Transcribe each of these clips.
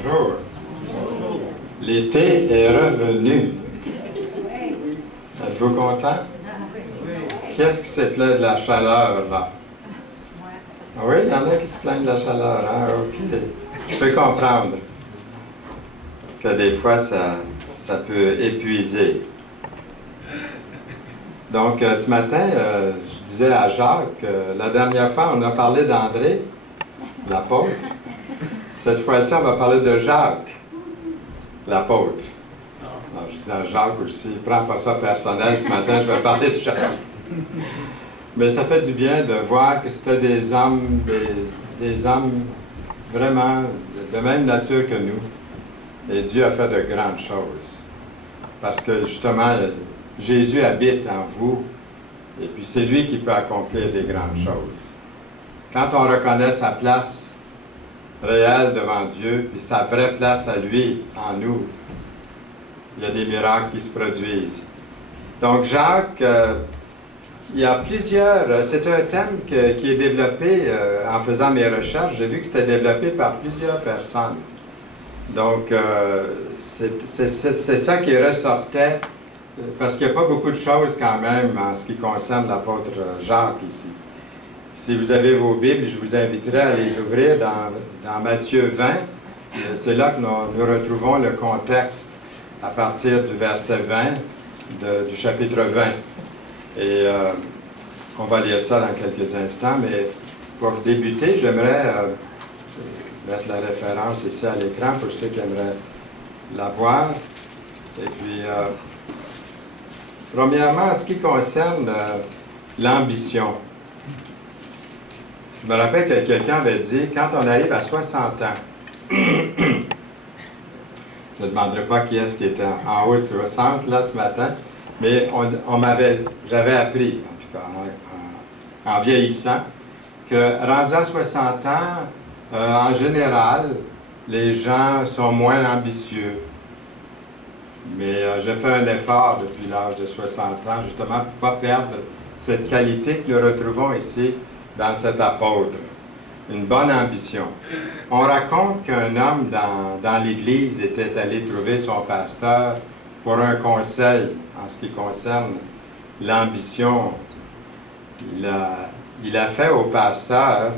Bonjour. L'été est revenu. Êtes-vous content? Qu'est-ce qui s'est plaint de la chaleur, là? Oui, il y en a qui se plaignent de la chaleur, hein? OK. Je peux comprendre que des fois, ça peut épuiser. Donc, ce matin, je disais à Jacques, la dernière fois, on a parlé d'André, l'apôtre. Cette fois-ci, on va parler de Jacques, l'apôtre. Alors, je dis à Jacques aussi, prends pas ça personnel, ce matin, je vais parler de Jacques. Mais ça fait du bien de voir que c'était des hommes vraiment de même nature que nous. Et Dieu a fait de grandes choses. Parce que justement, Jésus habite en vous, et puis c'est lui qui peut accomplir des grandes choses. Quand on reconnaît sa place réelle devant Dieu, puis sa vraie place à lui, en nous, il y a des miracles qui se produisent. Donc Jacques, il y a plusieurs, c'est un thème qui est développé en faisant mes recherches. J'ai vu que c'était développé par plusieurs personnes. Donc, c'est ça qui ressortait, parce qu'il n'y a pas beaucoup de choses quand même en ce qui concerne l'apôtre Jacques ici. Si vous avez vos Bibles, je vous inviterai à les ouvrir dans Matthieu 20. C'est là que nous retrouvons le contexte à partir du verset 20 du chapitre 20. Et on va lire ça dans quelques instants, mais pour débuter, j'aimerais mettre la référence ici à l'écran pour ceux qui aimeraient la voir. Et puis, premièrement, en ce qui concerne l'ambition, je me rappelle que quelqu'un avait dit, quand on arrive à 60 ans, je ne demanderai pas qui est-ce qui était en haut de 60 là ce matin, mais j'avais appris, en tout cas en vieillissant, que rendu à 60 ans, en général, les gens sont moins ambitieux. Mais j'ai fait un effort depuis l'âge de 60 ans, justement, pour ne pas perdre cette qualité que nous retrouvons ici dans cet apôtre. Une bonne ambition. On raconte qu'un homme dans l'Église était allé trouver son pasteur pour un conseil en ce qui concerne l'ambition. Il a fait au pasteur,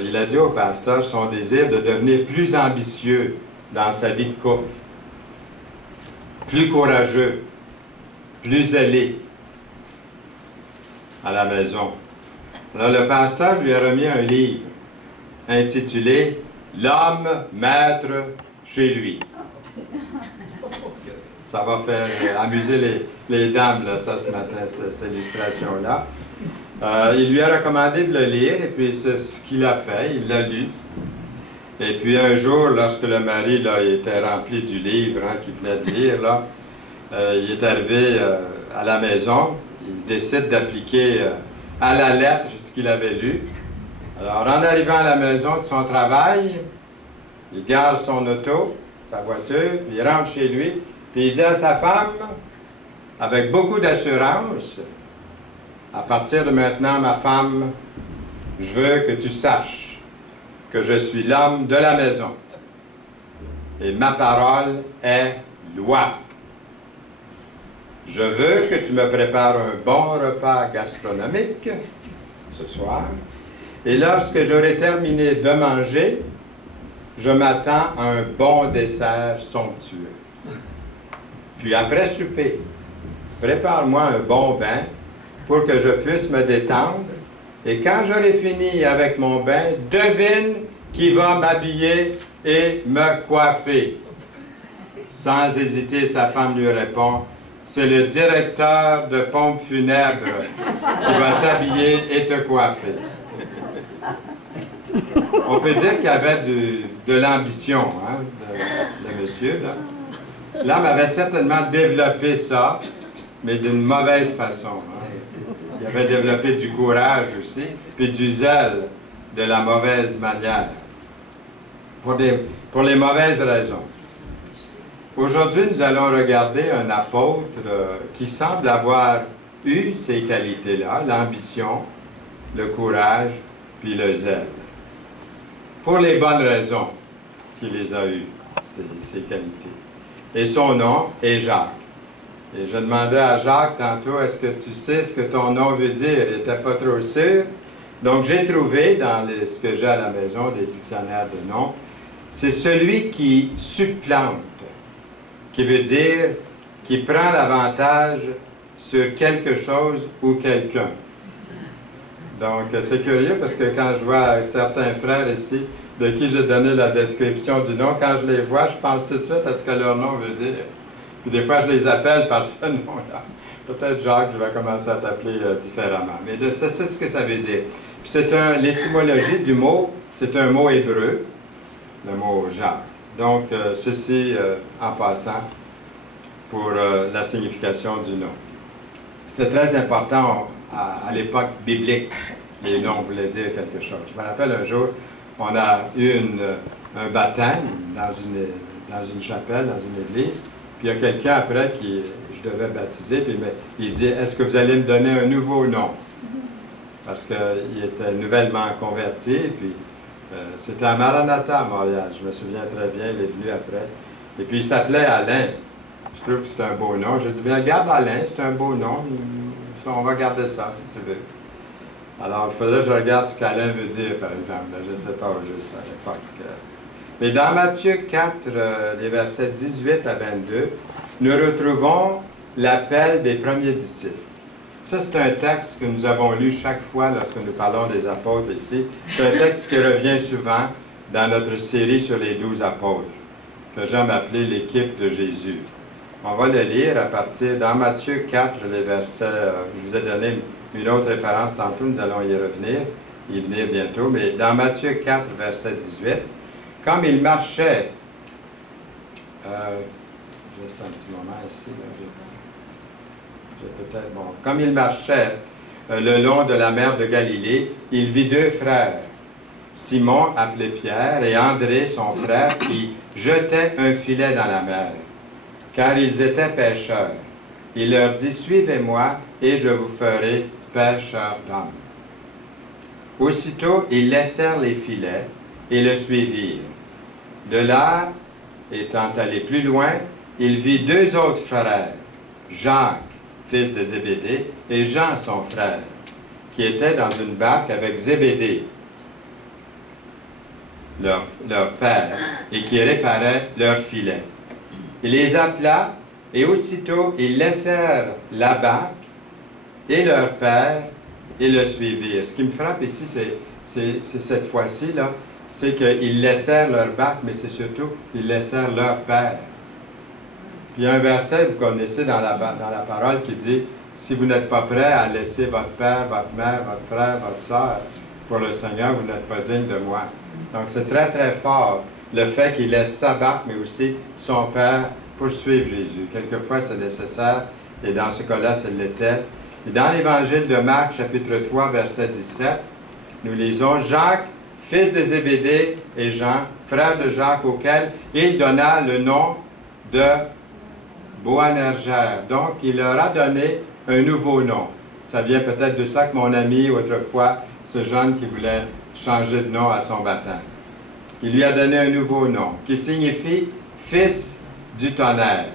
il a dit au pasteur son désir de devenir plus ambitieux dans sa vie de couple, plus courageux, plus zélé à la maison. Alors le pasteur lui a remis un livre intitulé « L'homme maître chez lui ». Ça va faire amuser les dames, là, ça, ce matin, cette illustration-là. Il lui a recommandé de le lire, et puis c'est ce qu'il a fait, il l'a lu. Et puis un jour, lorsque le mari là, était rempli du livre qu'il venait de lire, là, il est arrivé à la maison, il décide d'appliquer à la lettre ce qu'il avait lu. Alors, en arrivant à la maison de son travail, il gare son auto, sa voiture, puis il rentre chez lui, puis il dit à sa femme, avec beaucoup d'assurance, « À partir de maintenant, ma femme, je veux que tu saches que je suis l'homme de la maison. Et ma parole est loi. Je veux que tu me prépares un bon repas gastronomique ce soir. Et lorsque j'aurai terminé de manger, je m'attends à un bon dessert somptueux. Puis après souper, prépare-moi un bon bain pour que je puisse me détendre. Et quand j'aurai fini avec mon bain, devine qui va m'habiller et me coiffer. » Sans hésiter, sa femme lui répond, « C'est le directeur de pompe funèbre qui va t'habiller et te coiffer. » On peut dire qu'il y avait de l'ambition, hein, de monsieur. L'homme avait certainement développé ça, mais d'une mauvaise façon. Hein. Il avait développé du courage aussi, puis du zèle de la mauvaise manière, pour les mauvaises raisons. Aujourd'hui, nous allons regarder un apôtre qui semble avoir eu ces qualités-là, l'ambition, le courage, puis le zèle. Pour les bonnes raisons. qui les a eues, ces qualités. Et son nom est Jacques. Et je demandais à Jacques tantôt, est-ce que tu sais ce que ton nom veut dire? Il n'était pas trop sûr. Donc j'ai trouvé dans ce que j'ai à la maison, des dictionnaires de noms, c'est celui qui supplante, qui veut dire qui prend l'avantage sur quelque chose ou quelqu'un. Donc c'est curieux parce que quand je vois certains frères ici, de qui j'ai donné la description du nom, quand je les vois, je pense tout de suite à ce que leur nom veut dire. Puis des fois, je les appelle par ce nom-là. Peut-être, Jacques, je vais commencer à t'appeler différemment. Mais c'est ce que ça veut dire. Puis c'est l'étymologie du mot, c'est un mot hébreu, le mot Jacques. Donc, ceci en passant pour la signification du nom. C'était très important à l'époque biblique. Les noms voulaient dire quelque chose. Je me rappelle un jour, on a eu un baptême dans une chapelle, dans une église. Puis il y a quelqu'un après qui je devais baptiser, puis il dit, est-ce que vous allez me donner un nouveau nom? Parce qu'il était nouvellement converti, puis c'était à Maranatha à Montréal, je me souviens très bien, il est venu après. Et puis il s'appelait Alain. Je trouve que c'est un beau nom. J'ai dit, bien garde Alain, c'est un beau nom, on va garder ça si tu veux. Alors il faudrait que je regarde ce qu'Alain veut dire, par exemple. Je ne sais pas où je sais à l'époque. Mais dans Matthieu 4, les versets 18 à 22, nous retrouvons l'appel des premiers disciples. Ça, c'est un texte que nous avons lu chaque fois lorsque nous parlons des apôtres ici. C'est un texte qui revient souvent dans notre série sur les 12 apôtres, que j'aime appeler l'équipe de Jésus. On va le lire à partir, dans Matthieu 4, les versets, je vous ai donné une autre référence tantôt, nous allons y revenir, y venir bientôt, mais dans Matthieu 4, verset 18, comme il marchait, juste un petit moment ici, comme il marchait le long de la mer de Galilée, il vit deux frères, Simon appelé Pierre et André son frère, qui jetaient un filet dans la mer, car ils étaient pêcheurs. Il leur dit, suivez-moi et je vous ferai pêcheurs d'hommes. Aussitôt, ils laissèrent les filets et le suivirent. De là, étant allé plus loin, il vit deux autres frères, Jacques, fils de Zébédée, et Jean, son frère, qui étaient dans une barque avec Zébédée, leur père, et qui réparaient leurs filets. Il les appela, et aussitôt ils laissèrent la barque et leur père, et le suivirent. Ce qui me frappe ici, c'est cette fois-ci, là, c'est qu'ils laissèrent leur barque, mais c'est surtout qu'ils laissèrent leur père. Puis il y a un verset, vous connaissez dans la parole, qui dit, si vous n'êtes pas prêt à laisser votre père, votre mère, votre frère, votre soeur pour le Seigneur, vous n'êtes pas digne de moi. Donc c'est très très fort, le fait qu'il laisse sa barque, mais aussi son père pour suivre Jésus. Quelquefois c'est nécessaire, et dans ce cas-là, c'est l'était. Et dans l'Évangile de Marc, chapitre 3, verset 17, nous lisons, Jacques, fils de Zébédée, et Jean, frère de Jacques, auquel il donna le nom de Boanergère. Donc, il leur a donné un nouveau nom. Ça vient peut-être de ça que mon ami, autrefois, ce jeune qui voulait changer de nom à son baptême. Il lui a donné un nouveau nom, qui signifie « fils du tonnerre ».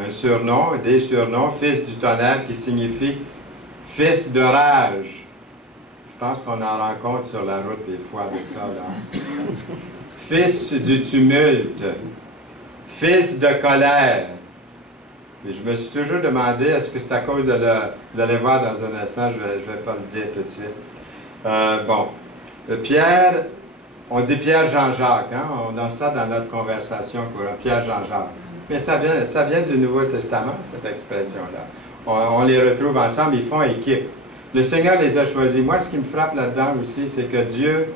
Un surnom, des surnoms, « fils du tonnerre » qui signifie « fils de rage ». Je pense qu'on en rencontre sur la route des fois de ça, là. Fils du tumulte, fils de colère. Et je me suis toujours demandé, est-ce que c'est à cause de vous allez voir dans un instant, je vais pas le dire tout de suite. Pierre, on dit Pierre Jean-Jacques, hein? On a ça dans notre conversation, Pierre Jean-Jacques. Mais ça vient du Nouveau Testament, cette expression-là. On les retrouve ensemble, ils font équipe. Le Seigneur les a choisis. Moi, ce qui me frappe là-dedans aussi, c'est que Dieu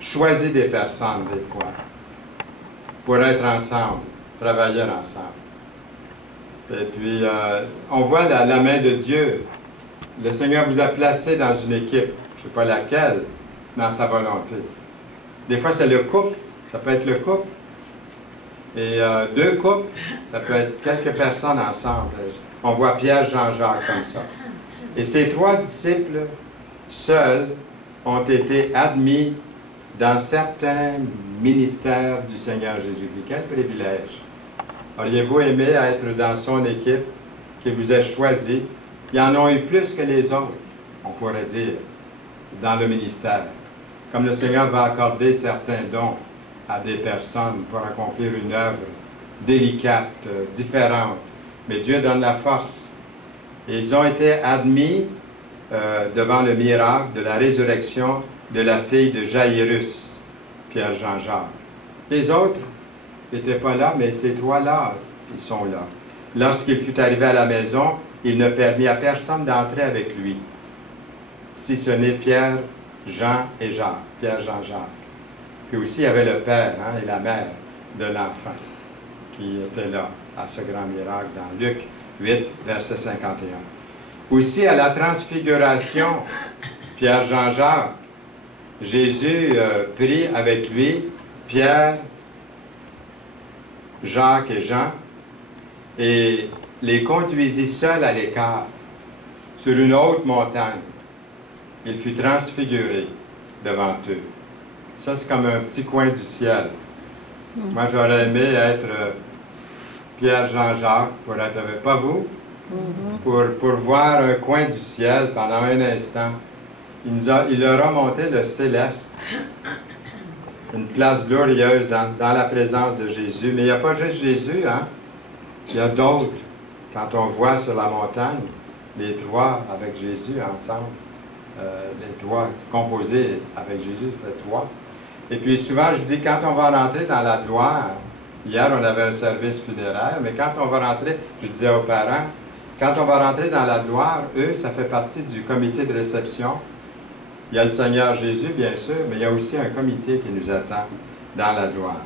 choisit des personnes, des fois, pour être ensemble, travailler ensemble. Et puis, on voit la main de Dieu. Le Seigneur vous a placé dans une équipe, je ne sais pas laquelle, dans sa volonté. Des fois, c'est le couple, ça peut être le couple. Et deux couples, ça peut être quelques personnes ensemble. On voit Pierre, Jean-Jacques comme ça. Et ces trois disciples, seuls, ont été admis dans certains ministères du Seigneur Jésus-Christ. Quel privilège! Auriez-vous aimé être dans son équipe qui vous a choisi? Il y en a eu plus que les autres, on pourrait dire, dans le ministère. Comme le Seigneur va accorder certains dons à des personnes pour accomplir une œuvre délicate, différente. Mais Dieu donne la force. Et ils ont été admis devant le miracle de la résurrection de la fille de Jaïrus, Pierre-Jean-Jacques. Les autres n'étaient pas là, mais ces trois-là, ils sont là. Lorsqu'il fut arrivé à la maison, il ne permit à personne d'entrer avec lui, si ce n'est Pierre, Jean et Jacques, Pierre, Jean, Jacques. Puis aussi, il y avait le père et la mère de l'enfant qui étaient là à ce grand miracle dans Luc 8, verset 51. Aussi, à la transfiguration, Pierre, Jean, Jacques, Jésus prit avec lui Pierre, Jacques et Jean et les conduisit seuls à l'écart sur une haute montagne. Il fut transfiguré devant eux. Ça, c'est comme un petit coin du ciel. Moi, j'aurais aimé être Pierre, Jean, Jacques, pour être avec, pas vous, pour voir un coin du ciel pendant un instant. Il leur a montré le céleste, une place glorieuse dans la présence de Jésus. Mais il n'y a pas juste Jésus, hein? Il y a d'autres. Quand on voit sur la montagne, les trois avec Jésus ensemble, les trois composés avec Jésus, ça fait trois. Et puis souvent, je dis, quand on va rentrer dans la gloire, hier on avait un service funéraire, mais quand on va rentrer, je disais aux parents, quand on va rentrer dans la gloire, eux, ça fait partie du comité de réception. Il y a le Seigneur Jésus, bien sûr, mais il y a aussi un comité qui nous attend dans la gloire.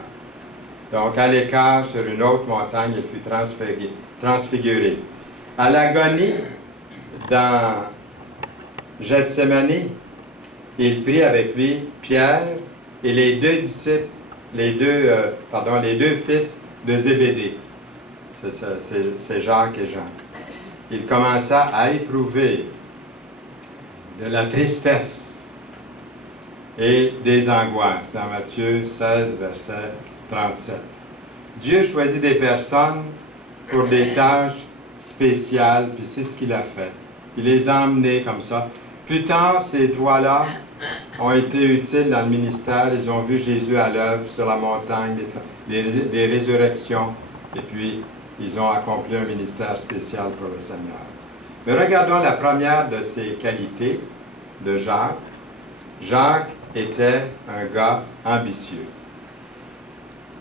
Donc, à l'écart, sur une autre montagne, il fut transfiguré. À l'agonie, dans Gethsémani, il prit avec lui Pierre et les deux disciples, les deux fils de Zébédée. C'est Jacques et Jean. Il commença à éprouver de la tristesse et des angoisses, dans Matthieu 16, verset 37. Dieu choisit des personnes pour des tâches spéciales, puis c'est ce qu'il a fait. Il les a emmenés comme ça. Plus tard, ces trois-là ont été utiles dans le ministère. Ils ont vu Jésus à l'œuvre sur la montagne, des résurrections, et puis ils ont accompli un ministère spécial pour le Seigneur. Mais regardons la première de ces qualités de Jacques. Jacques était un gars ambitieux.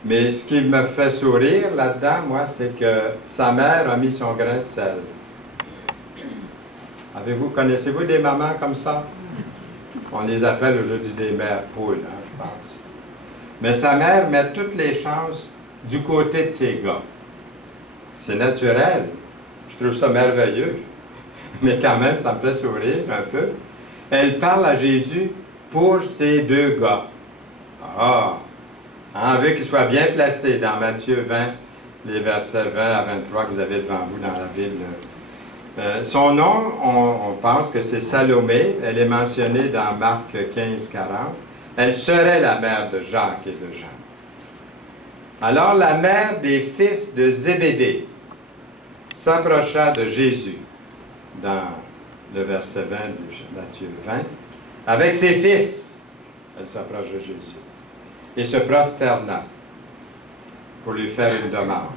Mais ce qui me fait sourire là-dedans, moi, c'est que sa mère a mis son grain de sel. Connaissez-vous des mamans comme ça? On les appelle aujourd'hui des mères poules, hein, je pense. Mais sa mère met toutes les chances du côté de ses gars. C'est naturel. Je trouve ça merveilleux. Mais quand même, ça me fait sourire un peu. Elle parle à Jésus pour ses deux gars. On veut qu'ils soient bien placés dans Matthieu 20, les versets 20 à 23 que vous avez devant vous dans la Bible. Son nom, on pense que c'est Salomé. Elle est mentionnée dans Marc 15, 40. Elle serait la mère de Jacques et de Jean. Alors la mère des fils de Zébédée s'approcha de Jésus dans le verset 20 de Matthieu 20. Avec ses fils, elle s'approche de Jésus et se prosterna pour lui faire une demande.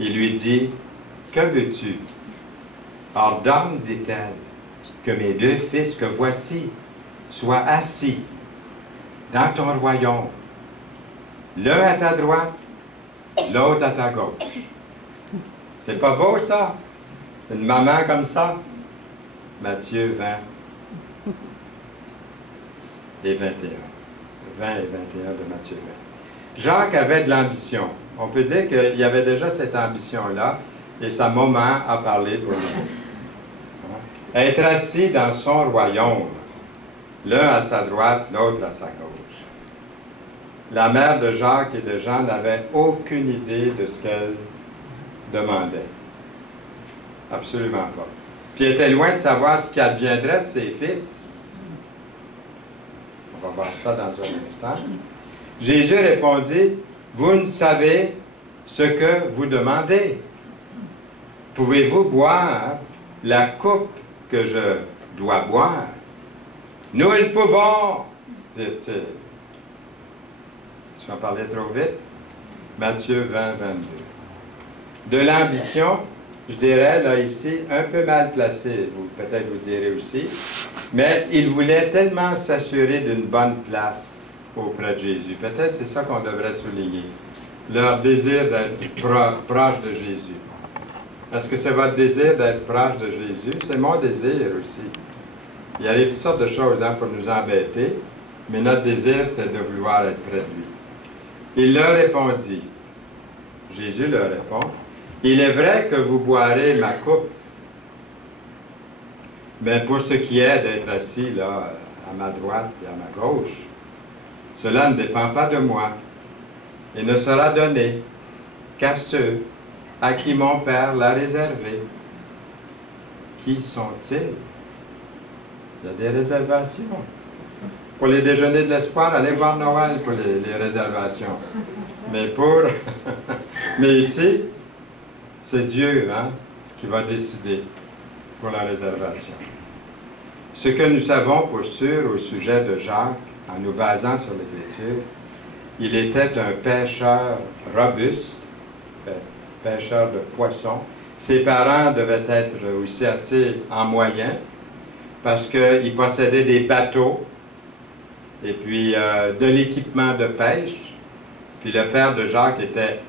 Il lui dit, « Que veux-tu? » « Ordonne, dit-elle, que mes deux fils que voici soient assis dans ton royaume, l'un à ta droite, l'autre à ta gauche. » C'est pas beau, ça? Une maman comme ça? Matthieu 20 et 21. 20 et 21 de Matthieu 20. Jacques avait de l'ambition. On peut dire qu'il y avait déjà cette ambition-là, et sa maman a parlé pour lui. Être assis dans son royaume, l'un à sa droite, l'autre à sa gauche. La mère de Jacques et de Jean n'avait aucune idée de ce qu'elle demandait. Absolument pas. Puis elle était loin de savoir ce qui adviendrait de ses fils. On va voir ça dans un instant. Jésus répondit, « Vous ne savez ce que vous demandez. Pouvez-vous boire la coupe que je dois boire? » Nous le pouvons, dit-il. Je vais en parler trop vite. Matthieu 20, 22. De l'ambition, je dirais, là, ici, un peu mal placé, peut-être vous direz aussi, mais il voulait tellement s'assurer d'une bonne place auprès de Jésus. Peut-être c'est ça qu'on devrait souligner. Leur désir d'être proche de Jésus. Est-ce que c'est votre désir d'être proche de Jésus? C'est mon désir aussi. Il arrive toutes sortes de choses pour nous embêter, mais notre désir, c'est de vouloir être près de lui. Il leur répondit, Jésus leur répond, « Il est vrai que vous boirez ma coupe, mais pour ce qui est d'être assis là, à ma droite et à ma gauche, cela ne dépend pas de moi et ne sera donné qu'à ceux à qui mon Père l'a réservé. » Qui sont-ils? Il y a des réservations. Pour les déjeuners de l'espoir, allez voir Noël pour les réservations. Mais mais ici, c'est Dieu qui va décider pour la réservation. Ce que nous savons pour sûr au sujet de Jacques, en nous basant sur l'Écriture, il était un pêcheur robuste, pêcheur de poissons. Ses parents devaient être aussi assez en moyen, parce qu'il possédait des bateaux, et puis de l'équipement de pêche. Puis le père de Jacques était,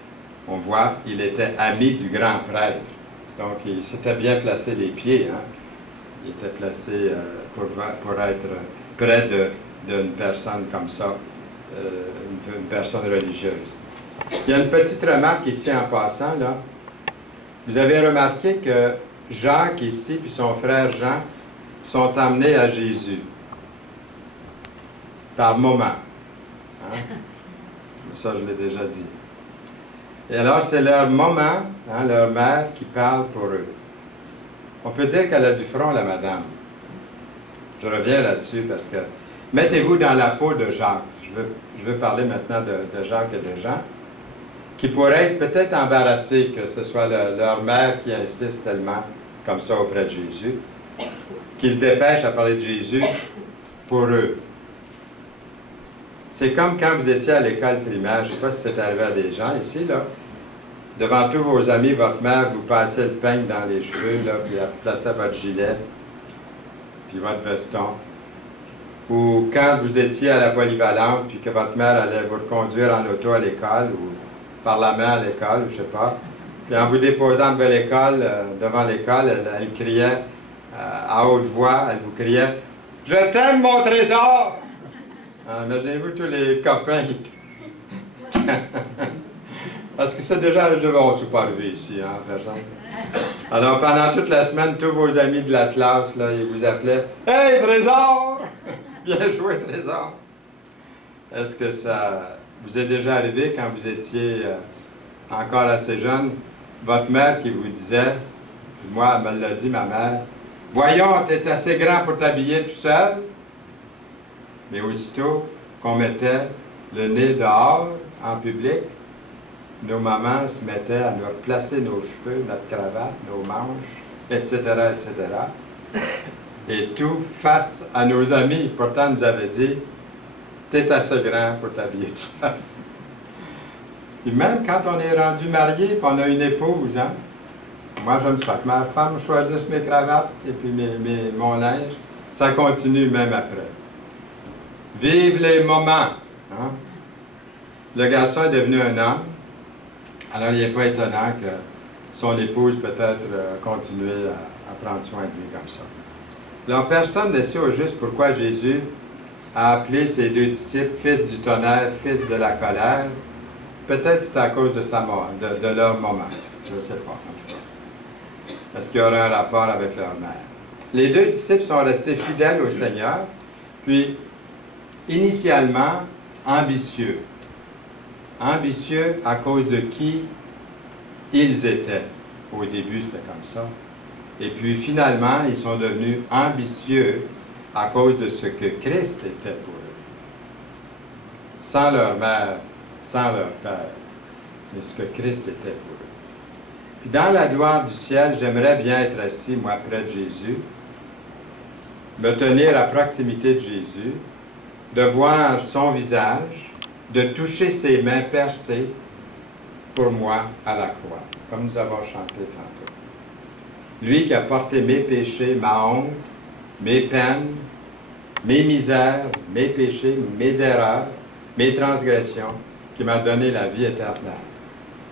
on voit, il était ami du grand prêtre. Donc il s'était bien placé les pieds. Il était placé pour être près d'une personne comme ça, une personne religieuse. Il y a une petite remarque ici en passant, là. Vous avez remarqué que Jacques ici, puis son frère Jean, sont amenés à Jésus. Par moment. Ça, je l'ai déjà dit. Et alors, c'est leur maman, leur mère, qui parle pour eux. On peut dire qu'elle a du front, la madame. Je reviens là-dessus parce que... Mettez-vous dans la peau de Jacques. Je veux parler maintenant de Jacques et de Jean, qui pourraient être peut-être embarrassés que ce soit leur mère qui insiste tellement comme ça auprès de Jésus, qui se dépêche à parler de Jésus pour eux. C'est comme quand vous étiez à l'école primaire, je ne sais pas si c'est arrivé à des gens ici, là. Devant tous vos amis, votre mère vous passait le peigne dans les cheveux, là, puis elle plaçait votre gilet, puis votre veston. Ou quand vous étiez à la polyvalente, puis que votre mère allait vous reconduire en auto à l'école, ou par la main à l'école, ou je ne sais pas. Puis en vous déposant devant l'école, elle criait à haute voix, elle vous criait « Je t'aime, mon trésor! » Imaginez-vous tous les copains qui... Parce que c'est déjà arrivé, on ne s'est pas arrivé ici, personne. Alors, pendant toute la semaine, tous vos amis de la classe, là, ils vous appelaient « Hey, trésor! Bien joué, trésor! » Est-ce que ça vous est déjà arrivé quand vous étiez encore assez jeune, votre mère qui vous disait, moi, elle me l'a dit, ma mère, « Voyons, tu es assez grand pour t'habiller tout seul. » Mais aussitôt qu'on mettait le nez dehors, en public, nos mamans se mettaient à nous replacer nos cheveux, notre cravate, nos manches, etc., etc. Et tout face à nos amis. Pourtant, nous avaient dit, « T'es assez grand pour t'habiller tout seul. » Et même quand on est rendu marié, et on a une épouse, moi j'aime ça, que ma femme choisisse mes cravates et puis mon linge, ça continue même après. Vive les moments! Le garçon est devenu un homme, alors il n'est pas étonnant que son épouse peut-être continue à prendre soin de lui comme ça. Alors personne ne sait au juste pourquoi Jésus a appelé ses deux disciples fils du tonnerre, fils de la colère. Peut-être c'est à cause de sa mort, de leur moment. Je ne sais pas, en tout cas. Est-ce qu'il y aurait un rapport avec leur mère? Les deux disciples sont restés fidèles au Seigneur, puis initialement ambitieux. Ambitieux à cause de qui ils étaient. Au début, c'était comme ça. Et puis finalement, ils sont devenus ambitieux à cause de ce que Christ était pour eux. sans leur mère, sans leur père, mais ce que Christ était pour eux. Puis dans la gloire du ciel, j'aimerais bien être assis, moi, près de Jésus, me tenir à proximité de Jésus, de voir son visage, de toucher ses mains percées pour moi à la croix, comme nous avons chanté tantôt. Lui qui a porté mes péchés, ma honte, mes peines, mes misères, mes péchés, mes erreurs, mes transgressions, qui m'a donné la vie éternelle,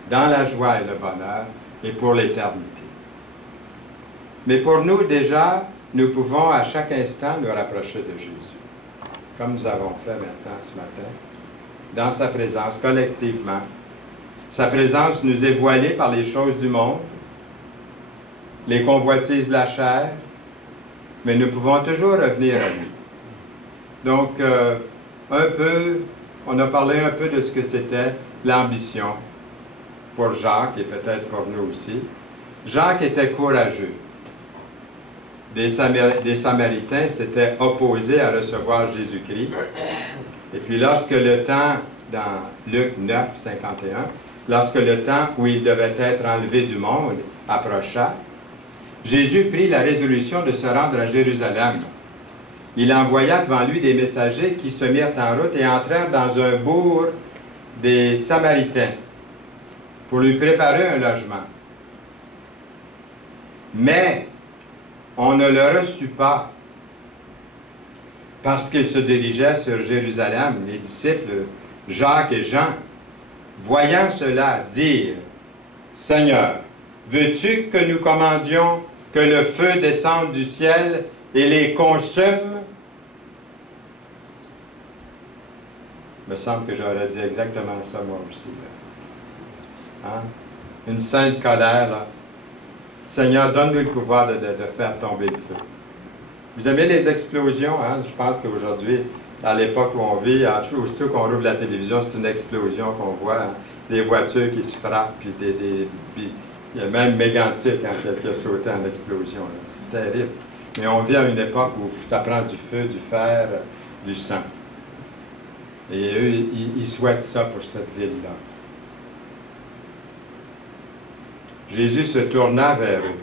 dans la joie et le bonheur, et pour l'éternité. Mais pour nous, déjà, nous pouvons à chaque instant nous rapprocher de Jésus, comme nous avons fait maintenant ce matin, dans sa présence, collectivement. Sa présence nous est voilée par les choses du monde, les convoitises de la chair, mais nous pouvons toujours revenir à lui. Donc, on a parlé un peu de ce que c'était l'ambition pour Jacques et peut-être pour nous aussi. Jacques était courageux. Des Samaritains s'étaient opposés à recevoir Jésus-Christ. Et puis lorsque le temps, dans Luc 9, 51, lorsque le temps où il devait être enlevé du monde approcha, Jésus prit la résolution de se rendre à Jérusalem. Il envoya devant lui des messagers qui se mirent en route et entrèrent dans un bourg des Samaritains pour lui préparer un logement. Mais on ne le reçut pas parce qu'il se dirigeait sur Jérusalem. Les disciples Jacques et Jean, voyant cela, dirent: « Seigneur, veux-tu que nous commandions que le feu descende du ciel et les consume? » Il me semble que j'aurais dit exactement ça moi aussi. Hein? Une sainte colère, là. Seigneur, donne-nous le pouvoir de faire tomber le feu. Vous aimez les explosions, hein? Je pense qu'aujourd'hui, à l'époque où on vit, aussitôt qu'on ouvre la télévision, c'est une explosion qu'on voit. Hein? Des voitures qui se frappent, puis il y a même Mégantic hein, qui a sauté en explosion. C'est terrible. Mais on vit à une époque où ça prend du feu, du fer, du sang. Et eux, ils souhaitent ça pour cette ville-là. Jésus se tourna vers eux.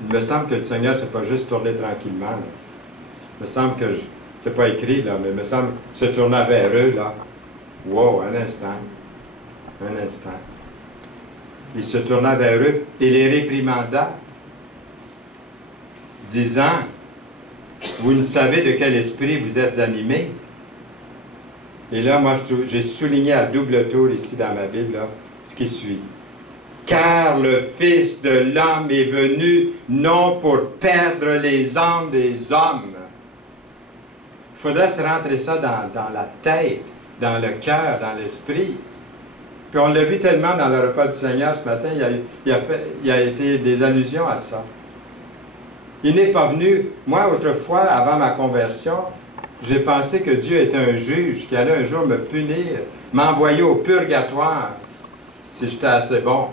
Il me semble que le Seigneur ne s'est pas juste tourné tranquillement. Là. Il me semble que, c'est pas écrit, là, mais il me semble se tourna vers eux, là. Wow, un instant. Un instant. Il se tourna vers eux et les réprimanda, disant: « Vous ne savez de quel esprit vous êtes animés. » Et là, moi, j'ai souligné à double tour ici dans ma Bible, là, ce qui suit. Car le Fils de l'homme est venu non pour perdre les âmes des hommes. Il faudrait se rentrer ça dans la tête, dans le cœur, dans l'esprit. Puis on l'a vu tellement dans le repas du Seigneur ce matin, il y a été des allusions à ça. Il n'est pas venu, moi autrefois, avant ma conversion, j'ai pensé que Dieu était un juge qui allait un jour me punir, m'envoyer au purgatoire si j'étais assez bon.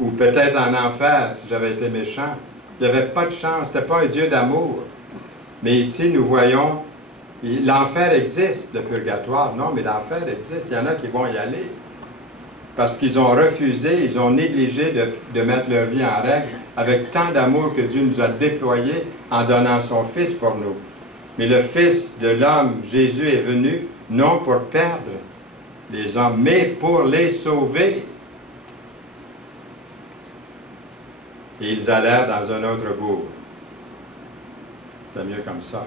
Ou peut-être en enfer si j'avais été méchant. Il n'y avait pas de chance, ce n'était pas un Dieu d'amour. Mais ici, nous voyons, l'enfer existe, le purgatoire. Non, mais l'enfer existe, il y en a qui vont y aller. Parce qu'ils ont refusé, ils ont négligé de mettre leur vie en règle avec tant d'amour que Dieu nous a déployé en donnant son Fils pour nous. Mais le Fils de l'homme, Jésus, est venu non pour perdre les hommes, mais pour les sauver. Et ils allèrent dans un autre bourg. C'est mieux comme ça.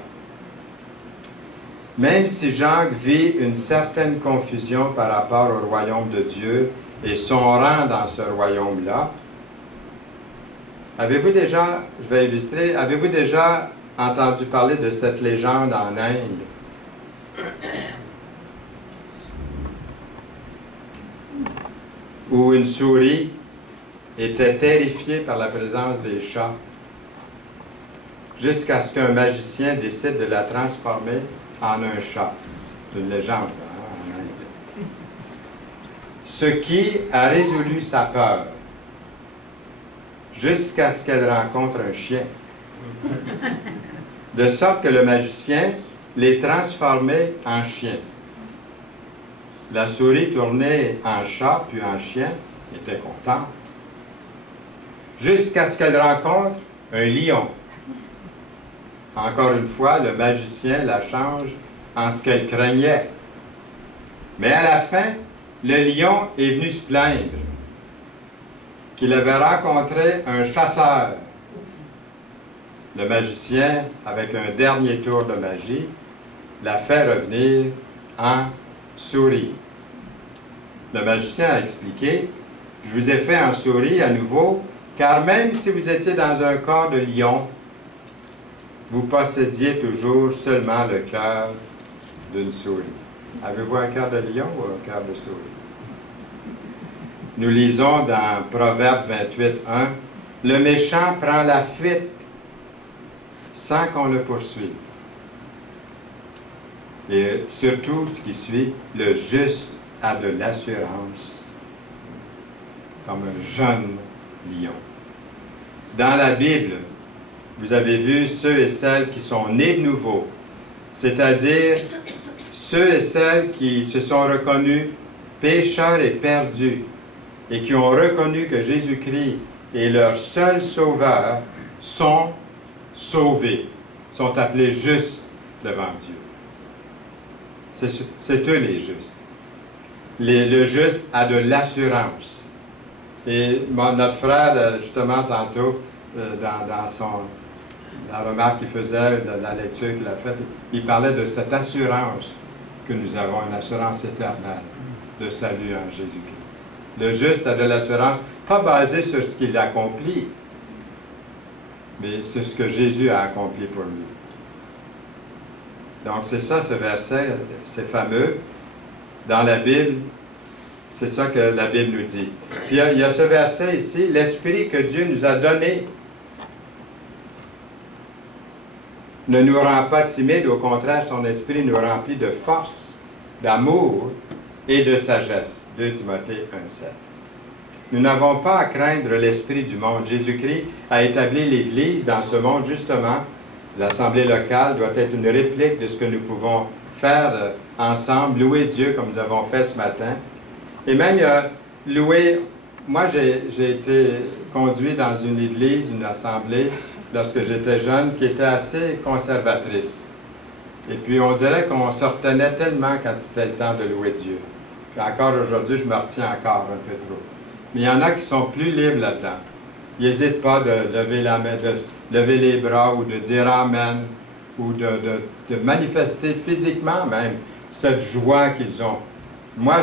Même si Jacques vit une certaine confusion par rapport au royaume de Dieu et son rang dans ce royaume-là, avez-vous déjà, je vais illustrer, avez-vous déjà entendu parler de cette légende en Inde? Où une souris était terrifiée par la présence des chats, jusqu'à ce qu'un magicien décide de la transformer en un chat. C'est une légende, hein, en Inde. Ce qui a résolu sa peur, jusqu'à ce qu'elle rencontre un chien. De sorte que le magicien les transformer en chiens. La souris tournée en chat puis en chien était contente. Jusqu'à ce qu'elle rencontre un lion. Encore une fois, le magicien la change en ce qu'elle craignait. Mais à la fin, le lion est venu se plaindre qu'il avait rencontré un chasseur. Le magicien, avec un dernier tour de magie, la fait revenir en souris. Le magicien a expliqué, « Je vous ai fait en souris à nouveau, car même si vous étiez dans un corps de lion, vous possédiez toujours seulement le cœur d'une souris. » Avez-vous un cœur de lion ou un cœur de souris? Nous lisons dans Proverbe 28:1, « Le méchant prend la fuite sans qu'on le poursuive. » Et surtout, ce qui suit, le juste a de l'assurance, comme un jeune lion. Dans la Bible, vous avez vu ceux et celles qui sont nés de nouveau, c'est-à-dire ceux et celles qui se sont reconnus pécheurs et perdus, et qui ont reconnu que Jésus-Christ est leur seul sauveur, sont sauvés, sont appelés justes devant Dieu. C'est eux les justes. Le juste a de l'assurance. Et notre frère, justement, tantôt, dans la remarque qu'il faisait, de la lecture qu'il a faite, il parlait de cette assurance que nous avons, une assurance éternelle de salut en Jésus-Christ. Le juste a de l'assurance, pas basée sur ce qu'il accomplit, mais sur ce que Jésus a accompli pour lui. Donc c'est ça, ce verset, c'est fameux. Dans la Bible, c'est ça que la Bible nous dit. Puis il y a ce verset ici, l'Esprit que Dieu nous a donné ne nous rend pas timides, au contraire, son Esprit nous remplit de force, d'amour et de sagesse. 2 Timothée 1:7. Nous n'avons pas à craindre l'esprit du monde. Jésus-Christ a établi l'Église dans ce monde, justement. L'Assemblée locale doit être une réplique de ce que nous pouvons faire ensemble, louer Dieu comme nous avons fait ce matin. Et même, louer... Moi, j'ai été conduit dans une église, une assemblée, lorsque j'étais jeune, qui était assez conservatrice. Et puis, on dirait qu'on se retenait tellement quand c'était le temps de louer Dieu. Puis encore aujourd'hui, je me retiens encore un peu trop. Mais il y en a qui sont plus libres là-dedans. Ils n'hésitent pas de lever la main, de lever les bras ou de dire Amen, ou de manifester physiquement même cette joie qu'ils ont. Moi,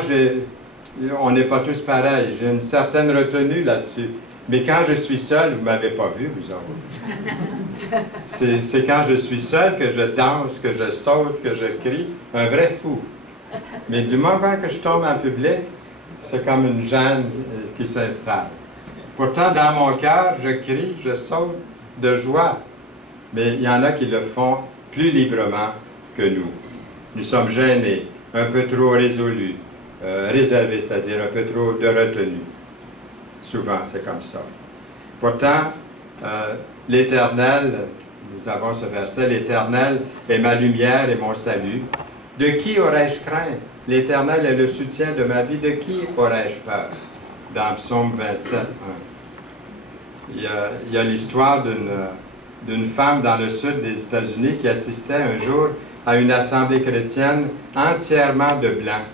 on n'est pas tous pareils. J'ai une certaine retenue là-dessus. Mais quand je suis seul, vous ne m'avez pas vu, vous autres. C'est quand je suis seul que je danse, que je saute, que je crie. Un vrai fou. Mais du moment que je tombe en public, c'est comme une gêne qui s'installe. Pourtant, dans mon cœur, je crie, je saute de joie. Mais il y en a qui le font plus librement que nous. Nous sommes gênés, un peu trop résolus, réservés, c'est-à-dire un peu trop de retenue. Souvent, c'est comme ça. Pourtant, l'Éternel, nous avons ce verset, l'Éternel est ma lumière et mon salut. De qui aurais-je crainte? L'Éternel est le soutien de ma vie. De qui aurais-je peur? Dans Psaume 27, 1. Il y a l'histoire d'une femme dans le sud des États-Unis qui assistait un jour à une assemblée chrétienne entièrement de blancs.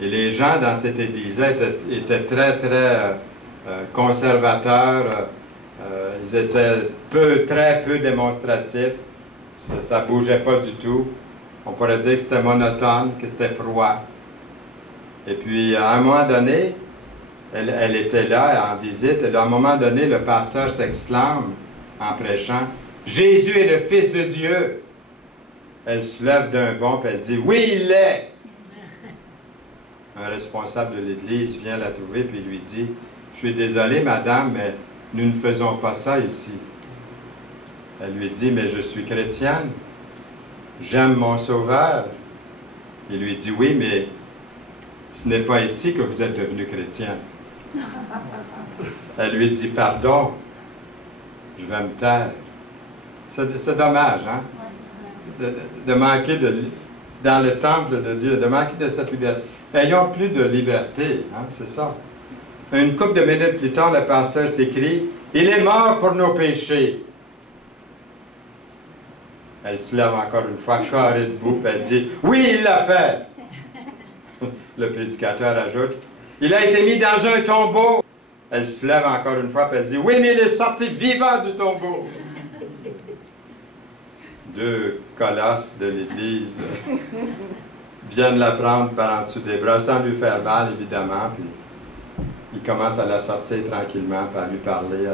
Et les gens dans cette église-là étaient très, très conservateurs. Ils étaient très peu démonstratifs. Ça ne bougeait pas du tout. On pourrait dire que c'était monotone, que c'était froid. Et puis, à un moment donné, elle était là en visite, et à un moment donné, le pasteur s'exclame en prêchant, « Jésus est le Fils de Dieu! » Elle se lève d'un bond et elle dit, « Oui, il l'est! » Un responsable de l'Église vient la trouver et lui dit, « Je suis désolé, madame, mais nous ne faisons pas ça ici. » Elle lui dit, « Mais je suis chrétienne. J'aime mon Sauveur. » Il lui dit, « Oui, mais ce n'est pas ici que vous êtes devenu chrétien. » Elle lui dit, « Pardon, je vais me taire. » C'est dommage, hein? de manquer dans le temple de Dieu, de manquer de cette liberté. Ayons plus de liberté, hein, c'est ça. Une couple de minutes plus tard, le pasteur s'écrie « Il est mort pour nos péchés ». Elle se lève encore une fois, carrée debout, puis elle dit « Oui, il l'a fait ». Le prédicateur ajoute « Il a été mis dans un tombeau ». Elle se lève encore une fois, puis elle dit « Oui, mais il est sorti vivant du tombeau ». Deux colosses de l'Église viennent la prendre par en dessous des bras, sans lui faire mal, évidemment, puis il commence à la sortir tranquillement, puis à lui parler,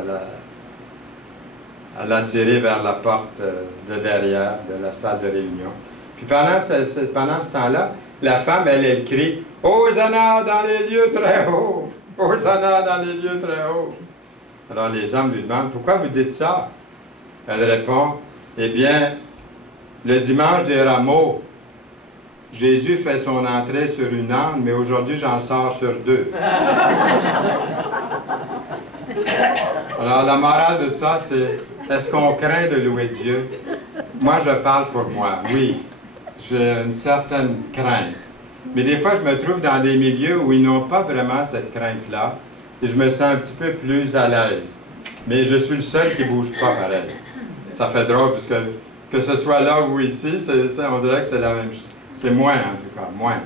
à l'attirer vers la porte de derrière de la salle de réunion. Puis pendant ce temps-là, la femme, elle crie « Hosanna dans les lieux très hauts! Hosanna dans les lieux très hauts! » Alors les hommes lui demandent « Pourquoi vous dites ça? » Elle répond « Eh bien, le dimanche des rameaux, Jésus fait son entrée sur une âne, mais aujourd'hui j'en sors sur deux. » Alors la morale de ça, c'est est-ce qu'on craint de louer Dieu? Moi, je parle pour moi. Oui, j'ai une certaine crainte. Mais des fois, je me trouve dans des milieux où ils n'ont pas vraiment cette crainte-là, et je me sens un petit peu plus à l'aise. Mais je suis le seul qui ne bouge pas pareil. Ça fait drôle, parce que ce soit là ou ici, on dirait que c'est la même chose. C'est moins, en tout cas, moins.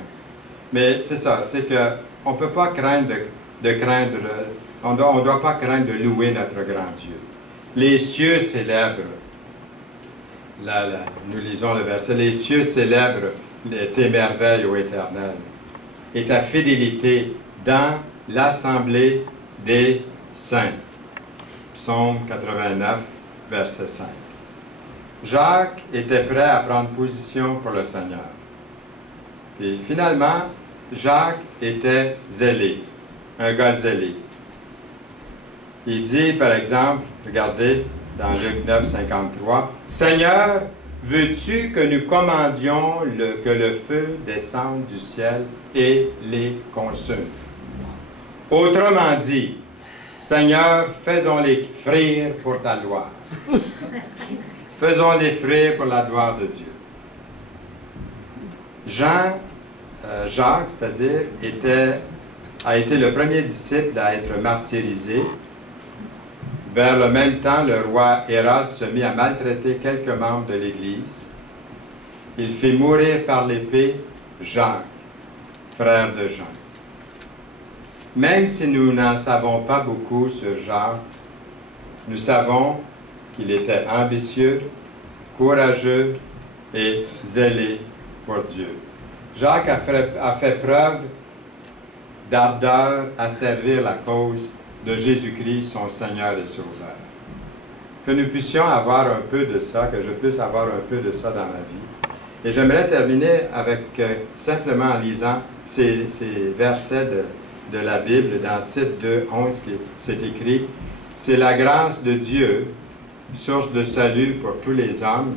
Mais c'est ça, c'est qu'on ne peut pas craindre on ne doit pas craindre de louer notre grand Dieu. Les cieux célèbrent, nous lisons le verset, les cieux célèbrent tes merveilles, ô Éternel, et ta fidélité dans l'assemblée des saints. Psaume 89, verset 5. Jacques était prêt à prendre position pour le Seigneur. Et finalement, Jacques était zélé, un gars zélé. Il dit, par exemple, regardez, dans Luc 9, 53, « Seigneur, veux-tu que nous commandions que le feu descende du ciel et les consume? » Autrement dit, « Seigneur, faisons-les frire pour ta gloire. » Faisons-les frire pour la gloire de Dieu. Jacques, c'est-à-dire, a été le premier disciple à être martyrisé. Vers le même temps, le roi Hérode se mit à maltraiter quelques membres de l'Église. Il fit mourir par l'épée Jacques, frère de Jean. Même si nous n'en savons pas beaucoup sur Jacques, nous savons qu'il était ambitieux, courageux et zélé pour Dieu. Jacques a fait preuve d'ardeur à servir la cause de Jésus-Christ, son Seigneur et Sauveur. Que nous puissions avoir un peu de ça, que je puisse avoir un peu de ça dans ma vie. Et j'aimerais terminer avec simplement en lisant ces versets de la Bible dans Tite 2, 11, qui c'est écrit « C'est la grâce de Dieu, source de salut pour tous les hommes,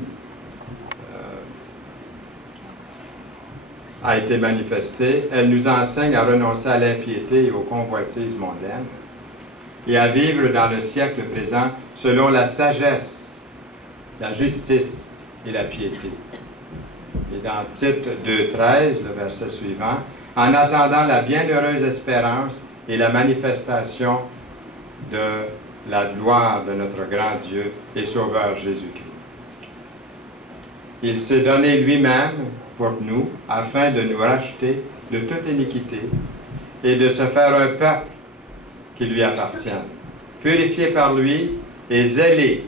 a été manifestée. Elle nous enseigne à renoncer à l'impiété et aux convoitises mondaines et à vivre dans le siècle présent selon la sagesse, la justice et la piété. » Et dans Tite 2,13, le verset suivant, « En attendant la bienheureuse espérance et la manifestation de la gloire de notre grand Dieu et Sauveur Jésus-Christ. » Il s'est donné lui-même pour nous, afin de nous racheter de toute iniquité et de se faire un peuple qui lui appartienne, purifié par lui et zélé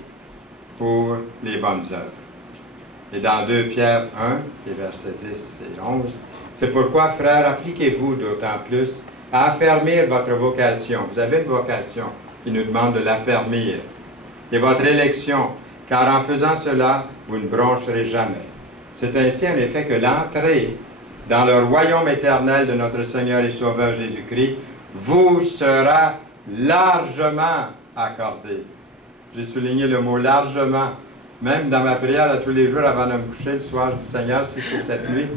pour les bonnes œuvres. Et dans 2 Pierre 1, les versets 10 et 11, « C'est pourquoi, frères, appliquez-vous d'autant plus à affermir votre vocation. » Vous avez une vocation, il nous demande de l'affermir. « Et votre élection, car en faisant cela, vous ne broncherez jamais. » C'est ainsi, en effet, que l'entrée dans le royaume éternel de notre Seigneur et Sauveur Jésus-Christ vous sera largement accordée. J'ai souligné le mot « largement ». Même dans ma prière à tous les jours avant de me coucher, le soir, je dis « Seigneur, si c'est cette nuit,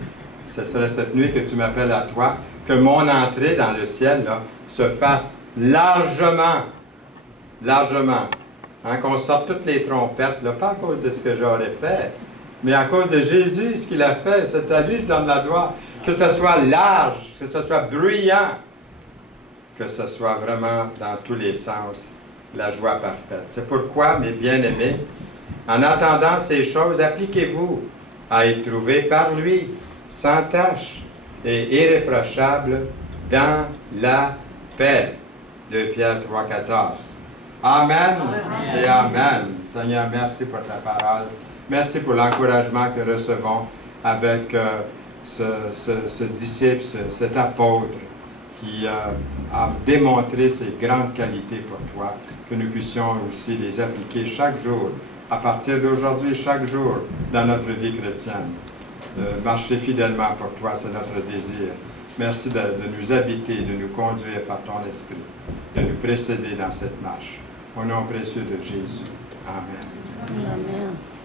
ce serait cette nuit que tu m'appelles à toi, que mon entrée dans le ciel là, se fasse largement, largement. Hein, qu'on sorte toutes les trompettes, là, pas à cause de ce que j'aurais fait, Mais à cause de Jésus, ce qu'il a fait, c'est à lui que je donne la gloire. Que ce soit large, que ce soit bruyant, que ce soit vraiment dans tous les sens, la joie parfaite. C'est pourquoi, mes bien-aimés, en attendant ces choses, appliquez-vous à être trouvés par lui, sans tache et irréprochable, dans la paix. 2 Pierre 3,14. Amen et Amen. Seigneur, merci pour ta parole. Merci pour l'encouragement que nous recevons avec ce disciple, cet apôtre qui a démontré ses grandes qualités pour toi, que nous puissions aussi les appliquer chaque jour, à partir d'aujourd'hui, chaque jour, dans notre vie chrétienne. Marcher fidèlement pour toi, c'est notre désir. Merci de nous habiter, de nous conduire par ton esprit, de nous précéder dans cette marche. Au nom précieux de Jésus. Amen. Amen.